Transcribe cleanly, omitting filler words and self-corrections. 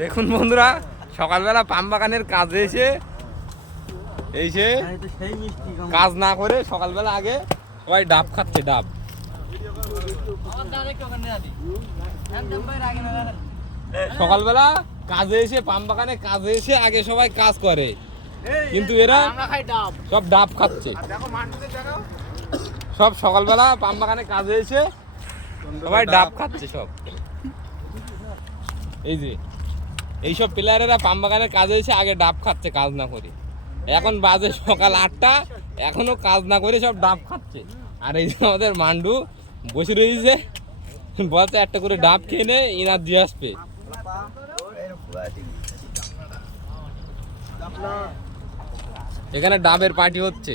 দেখুন বন্ধুরা, সকালবেলা পাম বাগানের কাজে এসে কাজ না করে সকালবেলা আগে সবাই ডাব খাচ্ছে। ডাব সকালবেলা কাজে এসে পাম বাগানে কাজে এসে আগে সবাই কাজ করে, কিন্তু এরা সব ডাব খাচ্ছে। সব সকালবেলা পাম বাগানে কাজে এসে সবাই ডাব খাচ্ছে সব। এই যে এইসব প্লেয়ারেরা পাম বাগানের কাজে এসে আগে ডাব খাচ্ছে কাজ না করে। এখন বাজে সকাল 8টা, এখনো কাজ না করে সব ডাব খাচ্ছে। আর এই যে আমাদের মান্ডু বসে রয়েছে, বলতে একটা করে ডাব খেয়ে নে, এনার্জি আসবে। এখানে ডাবের পার্টি হচ্ছে।